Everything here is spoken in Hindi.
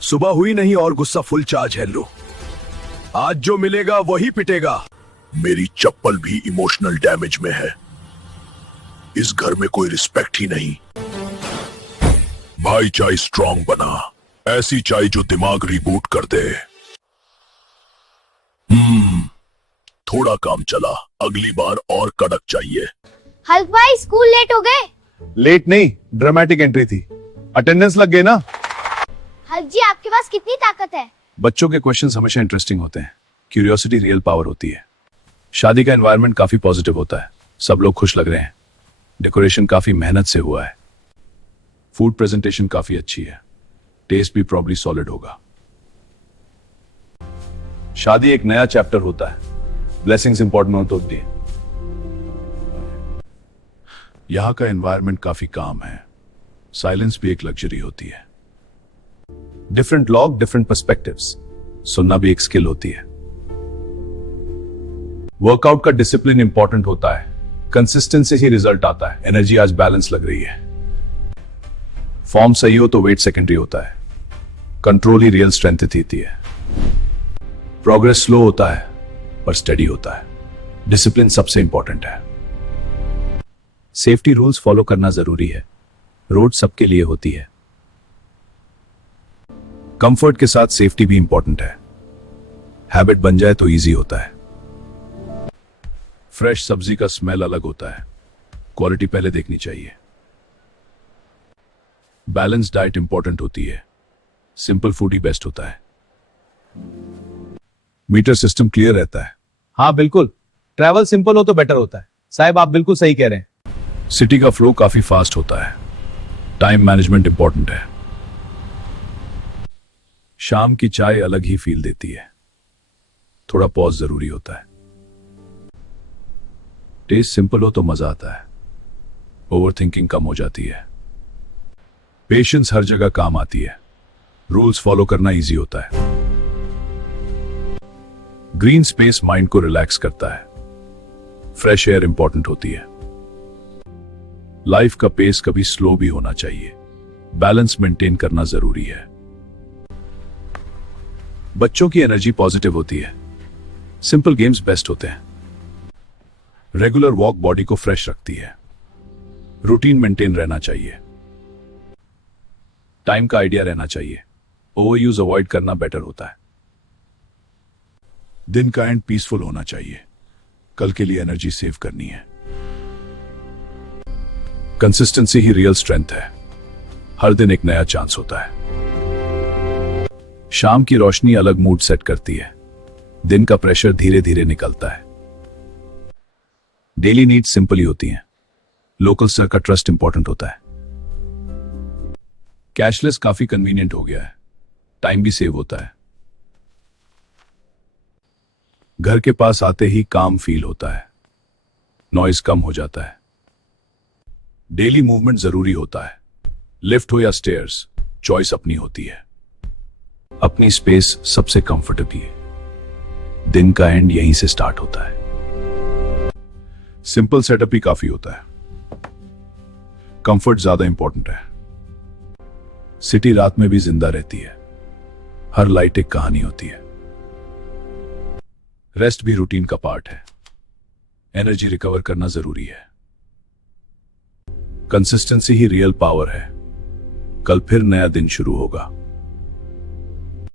सुबह हुई नहीं और गुस्सा फुल चार्ज है। लो, आज जो मिलेगा वही पिटेगा। मेरी चप्पल भी इमोशनल डैमेज में है। इस घर में कोई रिस्पेक्ट ही नहीं। भाई चाय स्ट्रांग बना, ऐसी चाय जो दिमाग रिबूट कर दे। थोड़ा काम चला, अगली बार और कड़क चाहिए। हल्क भाई स्कूल लेट हो गए। लेट नहीं, ड्रामेटिक एंट्री थी। अटेंडेंस लग गए ना। हल्क जी आपके पास कितनी ताकत है? बच्चों के क्वेश्चंस हमेशा इंटरेस्टिंग होते हैं। क्यूरियोसिटी रियल पावर होती है। शादी का एनवायरनमेंट काफी पॉजिटिव होता है, सब लोग खुश लग रहे हैं। डेकोरेशन काफी मेहनत से हुआ है। फूड प्रेजेंटेशन काफी अच्छी है। टेस्ट भी प्रॉब्ली सॉलिड होगा। शादी एक नया चैप्टर होता है। ब्लेसिंग्स इंपॉर्टेंट होती है। यहां का एनवायरनमेंट काफी काम है। साइलेंस भी एक लग्जरी होती है। डिफरेंट लॉग, डिफरेंट पर्सपेक्टिव्स, सुनना भी एक स्किल होती है। वर्कआउट का डिसिप्लिन इंपॉर्टेंट होता है। कंसिस्टेंसी ही रिजल्ट आता है। एनर्जी आज बैलेंस लग रही है। फॉर्म सही हो तो वेट सेकेंडरी होता है। कंट्रोल ही रियल स्ट्रेंथ देती है। प्रोग्रेस स्लो होता है पर स्टडी होता है। डिसिप्लिन सबसे इंपॉर्टेंट है। सेफ्टी रूल्स फॉलो करना जरूरी है। रोड सबके लिए होती है। कंफर्ट के साथ सेफ्टी भी इंपॉर्टेंट है। हैबिट बन जाए तो इजी होता है। फ्रेश सब्जी का स्मेल अलग होता है। क्वालिटी पहले देखनी चाहिए। बैलेंस डाइट इंपॉर्टेंट होती है। सिंपल फूड ही बेस्ट होता है। मीटर सिस्टम क्लियर रहता है। हाँ बिल्कुल, ट्रैवल सिंपल हो तो बेटर होता है। साहब आप बिल्कुल सही कह रहे हैं। सिटी का फ्लो काफी फास्ट होता है। टाइम मैनेजमेंट इंपॉर्टेंट है। शाम की चाय अलग ही फील देती है। थोड़ा पॉज जरूरी होता है। टेस्ट सिंपल हो तो मजा आता है। ओवर थिंकिंग कम हो जाती है। पेशेंस हर जगह काम आती है। रूल्स फॉलो करना इजी होता है। ग्रीन स्पेस माइंड को रिलैक्स करता है। फ्रेश एयर इंपॉर्टेंट होती है। लाइफ का पेस कभी स्लो भी होना चाहिए। बैलेंस मेंटेन करना जरूरी है। बच्चों की एनर्जी पॉजिटिव होती है। सिंपल गेम्स बेस्ट होते हैं। रेगुलर वॉक बॉडी को फ्रेश रखती है। रूटीन मेंटेन रहना चाहिए। टाइम का आइडिया रहना चाहिए। ओवर यूज अवॉइड करना बेटर होता है। दिन का एंड पीसफुल होना चाहिए। कल के लिए एनर्जी सेव करनी है। कंसिस्टेंसी ही रियल स्ट्रेंथ है। हर दिन एक नया चांस होता है। शाम की रोशनी अलग मूड सेट करती है। दिन का प्रेशर धीरे धीरे निकलता है। डेली नीड्स सिंपल ही होती हैं। लोकल स्तर का ट्रस्ट इंपॉर्टेंट होता है। कैशलेस काफी कन्वीनियंट हो गया है। टाइम भी सेव होता है। घर के पास आते ही काम फील होता है। नॉइज कम हो जाता है। डेली मूवमेंट जरूरी होता है। लिफ्ट हो या स्टेयर्स, चॉइस अपनी होती है। अपनी स्पेस सबसे कंफर्टेबल है। दिन का एंड यहीं से स्टार्ट होता है। सिंपल सेटअप ही काफी होता है। कंफर्ट ज्यादा इंपॉर्टेंट है। सिटी रात में भी जिंदा रहती है। हर लाइट एक कहानी होती है। रेस्ट भी रूटीन का पार्ट है। एनर्जी रिकवर करना जरूरी है। कंसिस्टेंसी ही रियल पावर है। कल फिर नया दिन शुरू होगा।